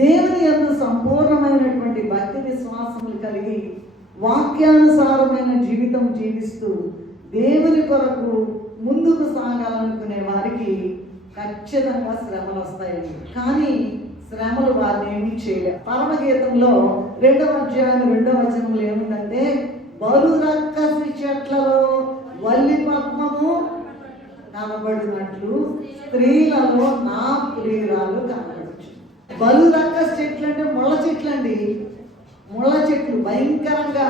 దేవుని యందు సంపూర్ణమైనటువంటి భక్తి విశ్వాసములు కలిగి వాక్యానుసారమైన జీవితం జీవిస్తూ దేవుని కొరకు ముందుకు సాగాలనుకునే వారికి ఖచ్చితంగా శ్రమలు వస్తాయండి. కానీ శ్రమలు వారిని ఏమీ చేయలేదు. పరమగీతంలో 2వ అధ్యాయం 2వ వచనంలో ఏముందంటే, బలు రక్కసి చెట్లలో వల్లి పద్మము కనబడినట్లు స్త్రీలలో నా ప్రియురాలు కనబడచ్చు. బలు రక్కసి చెట్లు అంటే ముళ్ళ చెట్లు అండి. ముళ్ళ చెట్లు భయంకరంగా,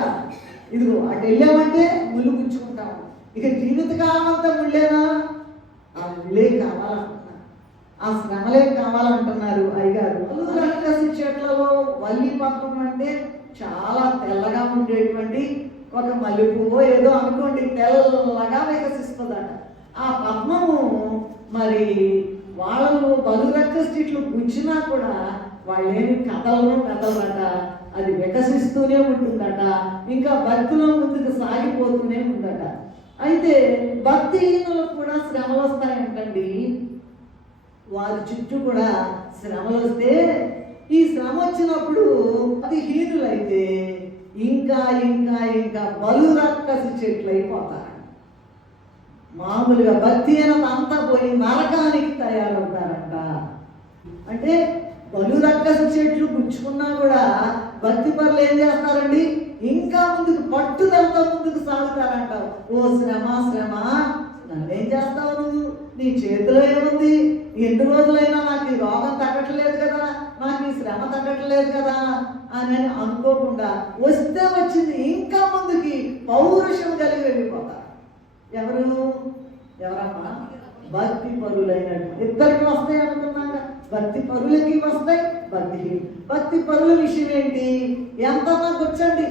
ఇదిగో అటు వెళ్ళామంటే ముళ్ళు గుచ్చుకుంటాము. ఇక జీవితకాలం అంతా ముళ్ళేనా? ఆ ముళ్ళే కావాలంటున్నారు, ఆ శ్రమలే కావాలంటున్నారు అయ్యగారు. బలు రక్కసి చెట్లలో వల్లి పద్మం అంటే చాలా తెల్లగా ఉండేటువంటి ఒక మల్లెపువ్వో ఏదో అనుకోండి, తెల్లగా వికసిస్తుందట. ఆ పద్మము మరి వాళ్ళు బలు రక్కసి చెట్లు గుచ్చినా కూడా వాళ్ళేమి కదలరట, అది వికసిస్తూనే ఉంటుందట, ఇంకా భక్తిలో ముందుకు సాగిపోతూనే ఉందట. అయితే భక్తిహీనులకు కూడా శ్రమలు వస్తాయంటండి. వారి చుట్టూ కూడా శ్రమలు వస్తే, ఈ శ్రమ వచ్చినప్పుడు భక్తిహీనులైతే ఇంకా ఇంకా ఇంకా బలు రక్కసి చెట్లు అయిపోతారు. మామూలుగా భక్తిహీనత అంతా పోయి నరకానికి తయారవుతారంట. అంటే బలు రక్కసి చెట్లు గుచ్చుకున్నా కూడా భక్తి పరులు ఏం చేస్తారండి? ఇంకా ముందుకు పట్టుదలతో ముందుకు సాగుతారంట. ఓ శ్రమ శ్రమ, నన్నేం చేస్తావు నువ్వు? నీ చేతిలో ఏముంది? ఎన్ని రోజులైనా నాకు ఈ రోగం తగ్గట్లేదు కదా, నాకు ఈ శ్రమ తగ్గట్లేదు కదా అని అనుకోకుండా వస్తే వచ్చింది ఇంకా ముందుకి పౌరుషం కలిగి వెళ్ళిపోతారు. ఎవరమ్మా? భక్తి పరులైనట్టు. ఇద్దరికి వస్తాయి అనుకున్నాక భక్తి పరులకి వస్తాయి, భక్తి పరుల విషయం ఏంటి? ఎంతన్నా కూర్చోండి,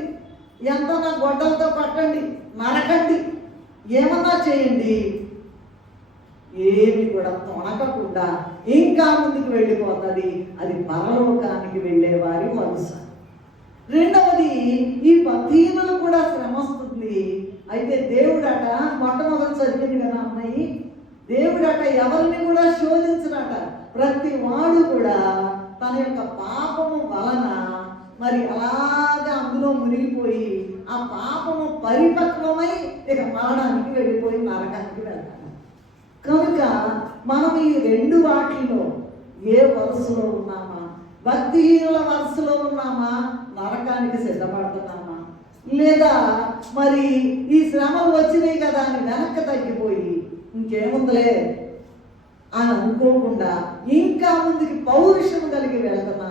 ఎంతన్నా గొడ్డలతో పట్టండి, నరకండి, ఏమన్నా చేయండి, ఏమి కూడా తొనకకుండా ఇంకా ముందుకు వెళ్ళిపోతుంది. అది పరలోకానికి వెళ్ళేవారి వరుస. రెండవది, ఈ భక్తిహీనులు కూడా శ్రమ వస్తుంది. అయితే దేవుడట, మొట్టమొదటి చదివింది కదా అమ్మాయి, దేవుడట ఎవరిని కూడా శోధించడట. ప్రతి వాడు కూడా తన యొక్క పాపము వలన మరి అలాగా అందులో మునిగిపోయి ఆ పాపము పరిపక్వమై ఇక మరణానికి వెళ్ళిపోయి నరకానికి వెళ్తాడు. కనుక మనం ఈ రెండు వాటిల్లో ఏ వరుసలో ఉన్నామా? భక్తిహీనుల వరుసలో ఉన్నామా? నరకానికి సిద్ధపడుతున్నామా? లేదా మరి ఈ శ్రమలు వచ్చినాయి కదా అని వెనక్కి తగ్గిపోయి ఇంకేముందిలే అని అనుకోకుండా ఇంకా ముందుకి పౌరుషం కలిగి వెళ్తున్నామా?